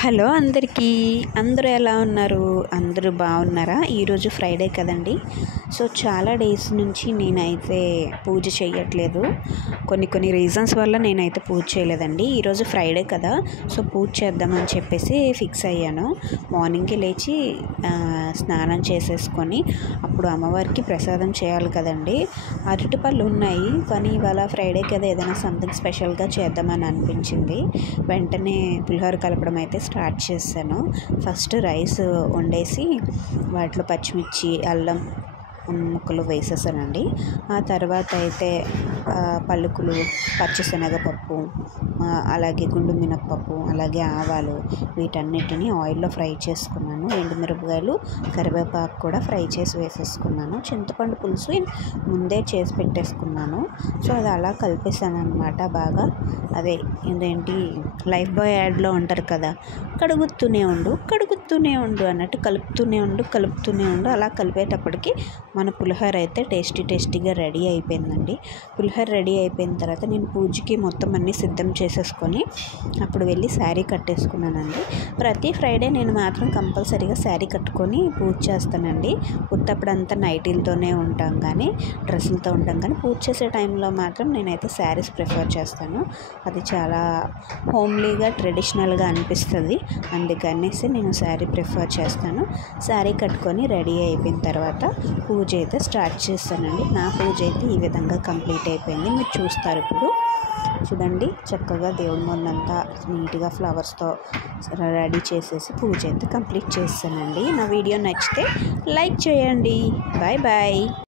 Hello అందరికీ. అందరూ ఎలా ఉన్నారు? అందరూ బాగున్నారా? ఈరోజు ఫ్రైడే కదండి. సో చాలా డేస్ నుంచి నేనైతే పూజ చేయట్లేదు. కొన్ని రీజన్స్ వల్ల నేనైతే పూజ చేయలేదండి. ఈరోజు ఫ్రైడే కదా, సో పూజ చేద్దామని చెప్పేసి ఫిక్స్ అయ్యాను. మార్నింగ్కి లేచి స్నానం చేసేసుకొని అప్పుడు అమ్మవారికి ప్రసాదం చేయాలి కదండి. అరటిపళ్ళు ఉన్నాయి, కానీ ఇవాళ ఫ్రైడే కదా, ఏదైనా సంథింగ్ స్పెషల్గా చేద్దామని అనిపించింది. వెంటనే పులిహోర కలపడం అయితే స్టార్ట్ చేశాను. ఫస్ట్ రైస్ వండేసి వాటిలో పచ్చిమిర్చి, అల్లం ముక్కలు వేసేసానండి. ఆ తర్వాత అయితే పలుకులు, పచ్చిశనగపప్పు, అలాగే గుండు మినప్పప్పు, అలాగే ఆవాలు, వీటన్నిటిని ఆయిల్లో ఫ్రై చేసుకున్నాను. ఎండుమిరపకాయలు, కరివేపాకు కూడా ఫ్రై చేసి వేసేసుకున్నాను. చింతపండు పులుసు ముందే చేసి పెట్టేసుకున్నాను. సో అది అలా కలిపేసాను అనమాట. బాగా అదే ఇదేంటి లైఫ్ బాయ్ యాడ్లో ఉంటారు కదా, కడుగుతూనే ఉండు అన్నట్టు కలుపుతూనే ఉండు. అలా కలిపేటప్పటికి మన పులిహోర అయితే టేస్టీగా రెడీ అయిపోయిందండి. పులిహోర రెడీ అయిపోయిన తర్వాత నేను పూజకి మొత్తం అన్నీ సిద్ధం చేసేసుకొని అప్పుడు వెళ్ళి శారీ కట్టేసుకున్నానండి. ప్రతి ఫ్రైడే నేను మాత్రం కంపల్సరీగా శారీ కట్టుకొని పూజ చేస్తానండి. ఉత్తప్పుడంతా నైటీలతోనే ఉంటాం, కానీ డ్రెస్సులతో ఉంటాం, కానీ పూజ చేసే టైంలో మాత్రం నేనైతే శారీస్ ప్రిఫర్ చేస్తాను. అది చాలా హోమ్లీగా, ట్రెడిషనల్గా అనిపిస్తుంది. అందుకనేసి నేను శారీ ప్రిఫర్ చేస్తాను. శారీ కట్టుకొని రెడీ అయిపోయిన తర్వాత పూజ అయితే స్టార్ట్ చేస్తానండి. నా పూజ అయితే ఈ విధంగా కంప్లీట్ అయిపోయింది. మీరు చూస్తారు ఇప్పుడు. చూడండి, చక్కగా దేవుడి ముందంతా నీట్గా ఫ్లవర్స్తో రెడీ చేసేసి పూజ అయితే కంప్లీట్ చేస్తానండి. నా వీడియో నచ్చితే లైక్ చేయండి. Bye bye.